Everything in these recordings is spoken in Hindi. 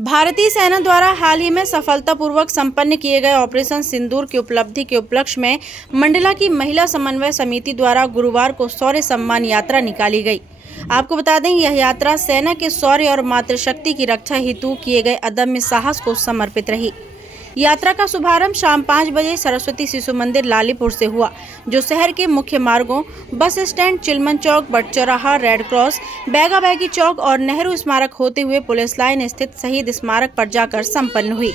भारतीय सेना द्वारा हाल ही में सफलतापूर्वक संपन्न किए गए ऑपरेशन सिंदूर की उपलब्धि के उपलक्ष्य में मंडला की महिला समन्वय समिति द्वारा गुरुवार को शौर्य सम्मान यात्रा निकाली गई। आपको बता दें, यह यात्रा सेना के शौर्य और मातृशक्ति की रक्षा हेतु किए गए अदम्य साहस को समर्पित रही। यात्रा का शुभारंभ शाम 5 बजे सरस्वती शिशु मंदिर लालीपुर से हुआ, जो शहर के मुख्य मार्गों बस स्टैंड, चिलमन चौक, बट चौराहा, रेड क्रॉस, बैगा बैगी चौक और नेहरू स्मारक होते हुए पुलिस लाइन स्थित शहीद स्मारक पर जाकर संपन्न हुई।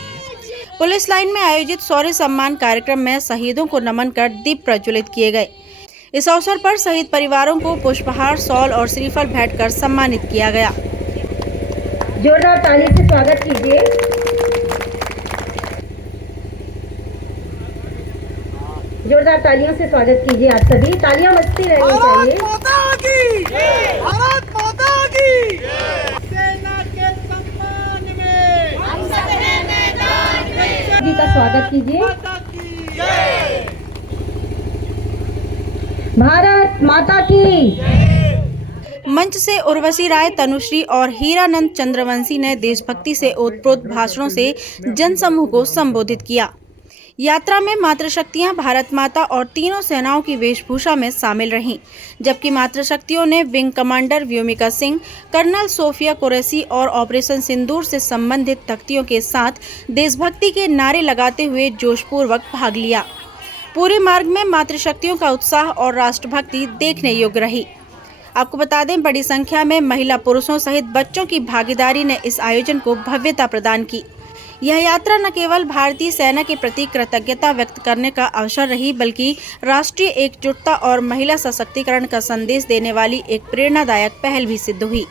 पुलिस लाइन में आयोजित शौर्य सम्मान कार्यक्रम में शहीदों को नमन कर दीप प्रज्वलित किए गए। इस अवसर पर शहीद परिवारों को पुष्पहार, शॉल और श्रीफल भेंट कर सम्मानित किया गया। जोरदार ताली से स्वागत कीजिए। जोरदार तालियों से स्वागत कीजिए। आप सभी तालियां बजती रहनी चाहिए। भारत माता की सेना के सम्मान में हम सब हैं मैदान में। जी का स्वागत कीजिए। भारत माता की। मंच से उर्वशी राय, तनुश्री और हीरानंद चंद्रवंशी ने देशभक्ति से ओतप्रोत भाषणों से जनसमूह को संबोधित किया। यात्रा में मातृशक्तियां भारत माता और तीनों सेनाओं की वेशभूषा में शामिल रहीं, जबकि मातृशक्तियों ने wing commander Vyomika Singh, colonel Sofia Qureshi और ऑपरेशन सिंदूर से संबंधित तख्तियों के साथ देशभक्ति के नारे लगाते हुए जोशपूर्वक भाग लिया। पूरे मार्ग में मातृशक्तियों का उत्साह और राष्ट्रभक्ति देखने योग्य रही। आपको बता दें, बड़ी संख्या में महिला, पुरुषों सहित बच्चों की भागीदारी ने इस आयोजन को भव्यता प्रदान की। यह यात्रा न केवल भारतीय सेना के प्रति कृतज्ञता व्यक्त करने का अवसर रही, बल्कि राष्ट्रीय एकजुटता और महिला सशक्तिकरण का संदेश देने वाली एक प्रेरणादायक पहल भी सिद्ध हुई।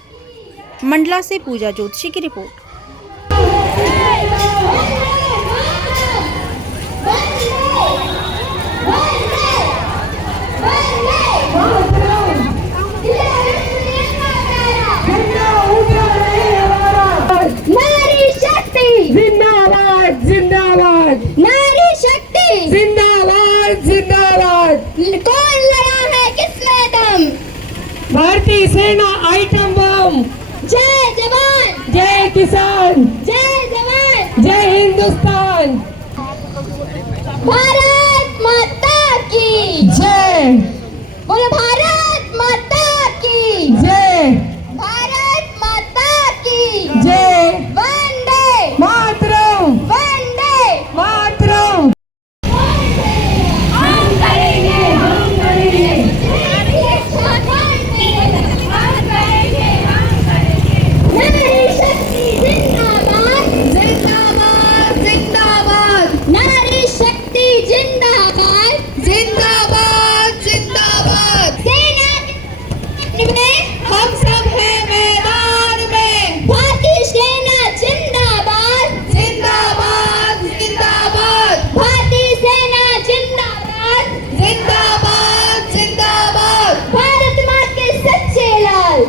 मंडला से पूजा ज्योतिषी की रिपोर्ट। जिंदाबाद जिंदाबाद, नारी शक्ति जिंदाबाद जिंदाबाद। कौन लड़ा है किसमें दम? भारतीय सेना आइटम बम। जय जवान, जय किसान, जय जवान, जय हिंदुस्तान। भारत माता की जय। बोलो भारत माता की जय। भारत माता की जय। वंदे मातरम, वंदे मातरम। हम करेंगे, हम करेंगे, हम करेंगे, हम करेंगे। नारी शक्ति जिंदाबाद, जिंदाबाद, जिंदाबाद। नारी शक्ति जिंदाबाद, जिंदाबाद, जिंदाबाद। सेना में हम सब हैं मैदान में। भारतीय सेना जिंदाबाद, जिंदाबाद, जिंदाबाद। भारतीय सेना जिंदाबाद, जिंदाबाद, जिंदाबाद। भारत माँ के सच्चे लाल,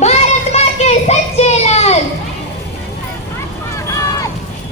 भारत माँ के सच्चे लाल,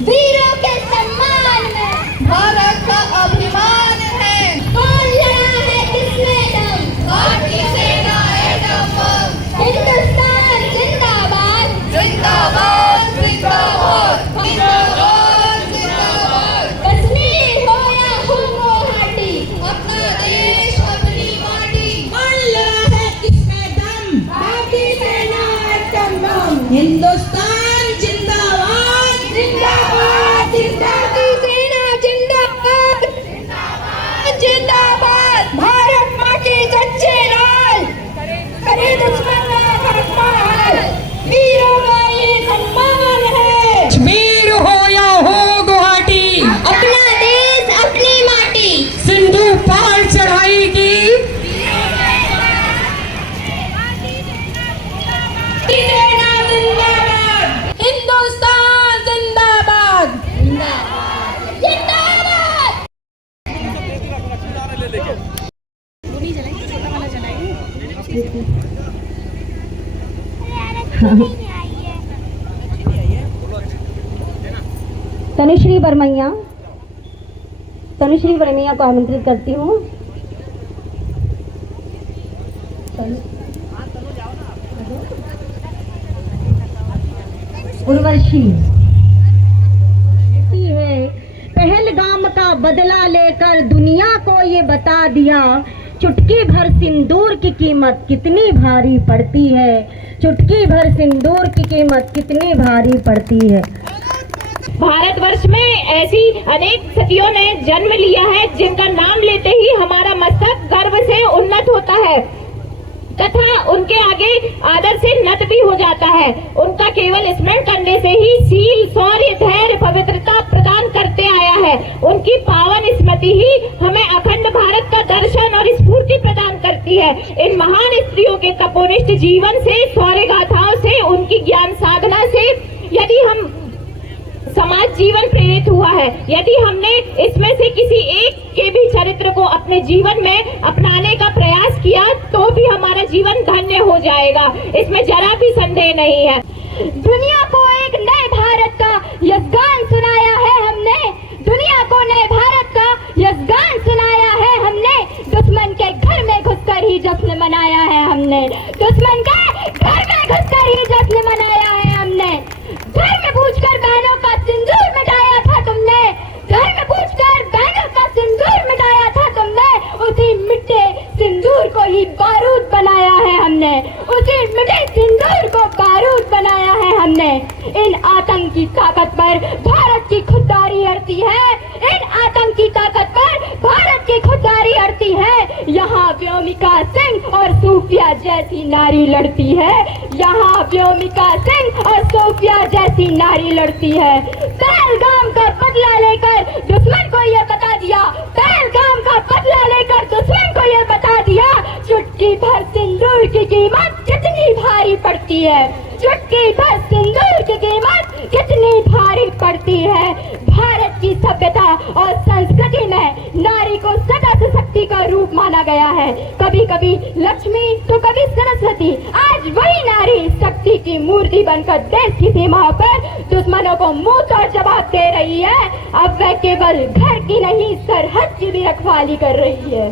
वीरों के सम्मान में भारत का अभिमान है। कौन लड़ा है किसमें दम? भारतीय सेना एटम बम। हिंदुस्तान जिंदाबाद, जिंदाबाद, जिंदाबाद, जिंदाबाद, जिंदाबाद। कश्मीर हो या हो गुवाहाटी, अपना देश अपनी माटी। कौन लड़ा है किसमें दम? भारतीय सेना एटम बम। हिंदुस्तान जिंदाबाद, जिंदाबाद, जिंदाबाद। सेना जिंदाबाद, जिंदाबाद। भारत माँ के सच्चे लाल, करे दुश्मन का अपमान। वीरों का ये सम्मान है। कश्मीर हो या हो गुवाहाटी, अपना देश अपनी माटी। सिंधु पार चढ़ाई की। सेना जिंदाबाद, हिंदुस्तान जिंदाबाद, जिंदाबाद, जिंदाबाद। तनुश्री बरमैया, तनुश्री बरमैया को आमंत्रित करती हूँ। उर्वशी है, पहलगाम का बदला लेकर दुनिया को ये बता दिया, चुटकी भर सिंदूर की कीमत कितनी भारी पड़ती है, चुटकी भर सिंदूर की कीमत कितनी भारी पड़ती है। भारतवर्ष में ऐसी अनेक सतियों ने जन्म लिया है जिनका नाम लेते ही हमारा मस्तक गर्व से उन्नत होता है तथा उनके आगे आदर से नत भी हो जाता है। उनका केवल स्मरण करने से ही शील, शौर्य, धैर्य, पवित्रता प्रदान करते आया है। उनकी पावन स्मृति ही हमें अखंड भारत का दर्शन और स्फूर्ति प्रदान करती है। इन महान स्त्रियों के तपोनिष्ठ जीवन से, शौर्य गाथाओं से, उनकी ज्ञान साधना से यदि हम समाज जीवन प्रेरित हुआ है, यदि हमने इसमें से किसी एक के भी चरित्र को अपने जीवन में अपनाने का प्रयास किया तो भी हमारा जीवन धन्य हो जाएगा, इसमें जरा भी संदेह नहीं है। दुनिया को एक नए भारत का यशगान सुनाया है हमने, दुनिया को नए भारत का यशगान सुनाया है हमने, दुश्मन के घर में घुसकर ही जश्न मनाया है हमने, दुश्मन के घर में घुसकर ही जश्न मनाया है हमने। घर में पूछकर बहनों का सिंदूर मिटाया था तुमने, घर में पूछकर बहनों का सिंदूर मिटाया था तुमने, उसी मिट्टे सिंदूर को ही बारूद बनाया है हमने, उसी मिट्टे सिंदूर को बारूद बनाया है हमने। इन आतंकी ताकत पर भारत की खुददारी अड़ती है, इन आतंकी ताकत पर भारत की खुददारी अड़ती है। यहाँ व्योमिका सिंह और सूफिया जैसी नारी लड़ती है, यहाँ व्योमिका सिंह और सूफिया जैसी नारी लड़ती है। पहलगाम का बदला लेकर दुश्मन को ये बता दिया, पहलगाम का बदला लेकर दुश्मन को ये बता दिया, चुटकी भर सिंदूर की कीमत कितनी भारी पड़ती है, चुटकी भर सिंदूर की कीमत कितनी भारी पड़ती है। भारत की सभ्यता और संस्कृति में नारी को सदा शक्ति का रूप माना गया है, कभी कभी लक्ष्मी तो कभी सरस्वती। आज वही नारी शक्ति की मूर्ति बनकर देश की सीमाओं पर दुश्मनों को मुंह तोड़ जवाब दे रही है। अब वह केवल घर की नहीं सरहद की भी रखवाली कर रही है।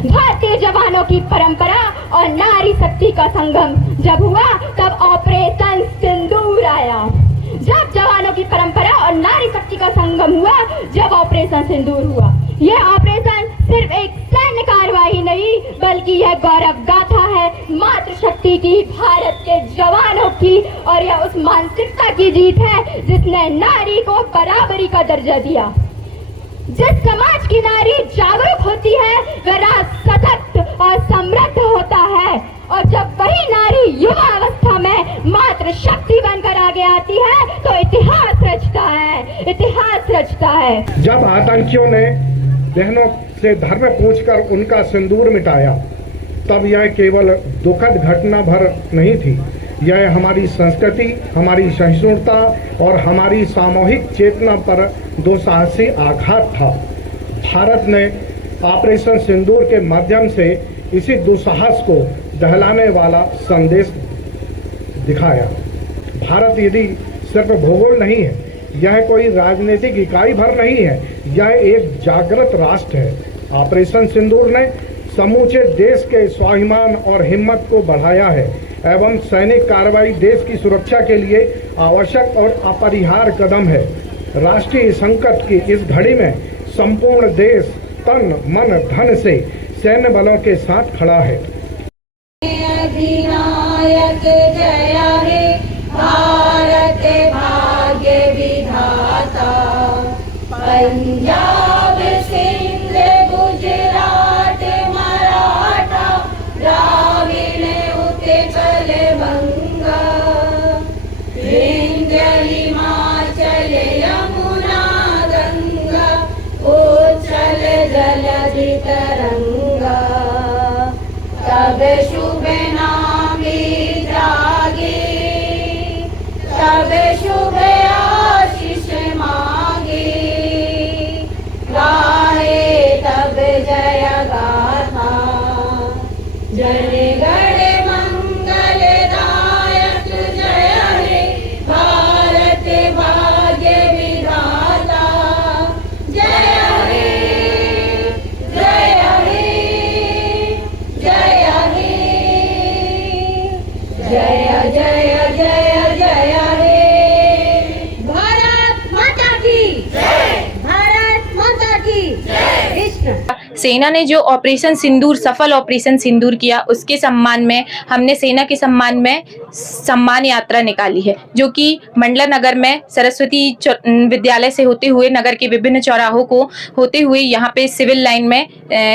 भारतीय जवानों की परंपरा और नारी शक्ति का संगम जब हुआ तब ऑपरेशन सिंदूर आया। जब जवानों की परंपरा और नारी शक्ति का संगम हुआ, जब ऑपरेशन सिंदूर हुआ। यह ऑपरेशन सिर्फ एक सैन्य कार्रवाई नहीं बल्कि यह गौरव गाथा है मातृशक्ति की, भारत के जवानों की, और यह उस मानसिकता की जीत है जिसने नारी को बराबरी का दर्जा दिया। जिस समाज की नारी जागरूक होती है वह राष्ट्र सशक्त और समृद्ध होता है, और जब वही नारी युवा अवस्था में मात्र शक्ति बनकर आगे आती है तो इतिहास रचता है, इतिहास रचता है। जब आतंकियों ने बहनों से धर्म पूछकर उनका सिंदूर मिटाया तब यह केवल दुखद घटना भर नहीं थी, यह हमारी संस्कृति, हमारी सहिष्णुता और हमारी सामूहिक चेतना पर दुस्साहसी आघात था। भारत ने ऑपरेशन सिंदूर के माध्यम से इसी दुस्साहस को दहलाने वाला संदेश दिखाया। भारत यदि सिर्फ भूगोल नहीं है, यह कोई राजनीतिक इकाई भर नहीं है, यह एक जागृत राष्ट्र है। ऑपरेशन सिंदूर ने समूचे देश के स्वाभिमान और हिम्मत को बढ़ाया है एवं सैनिक कार्रवाई देश की सुरक्षा के लिए आवश्यक और अपरिहार्य कदम है। राष्ट्रीय संकट की इस घड़ी में संपूर्ण देश तन मन धन से सैन्य बलों के साथ खड़ा है। अधिनायक जय हे भारत भाग्य विधाता, पंजाब सिंध गुजरात मराठा द्राविड़ उत्कल बंगा, विंध्य हिमाचल यमुना गंगा, उच्छल जलधि तरंगा, तब शुभ नामी जागे, तब शुभ आशीष मांगे, गाए तब जय गाथा, जन गण मंगल दायक जय हे भारत भाग्य विधाता, जय हे जय हे जय हे जय जय जय जय सेना ने जो ऑपरेशन सिंदूर, सफल ऑपरेशन सिंदूर किया, उसके सम्मान में हमने सेना के सम्मान में सम्मान यात्रा निकाली है, जो कि मंडला नगर में सरस्वती विद्यालय से होते हुए नगर के विभिन्न चौराहों को होते हुए यहाँ पे सिविल लाइन में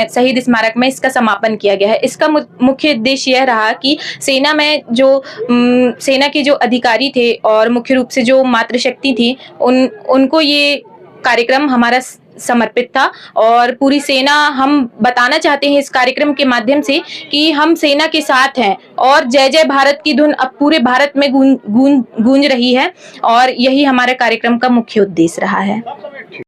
शहीद स्मारक में इसका समापन किया गया है। इसका मुख्य उद्देश्य यह रहा कि सेना में जो सेना के जो अधिकारी थे और मुख्य रूप से जो मातृशक्ति थी, उनको ये कार्यक्रम हमारा समर्पित था। और पूरी सेना, हम बताना चाहते हैं इस कार्यक्रम के माध्यम से कि हम सेना के साथ हैं और जय जय भारत की धुन अब पूरे भारत में गूंज रही है और यही हमारे कार्यक्रम का मुख्य उद्देश्य रहा है।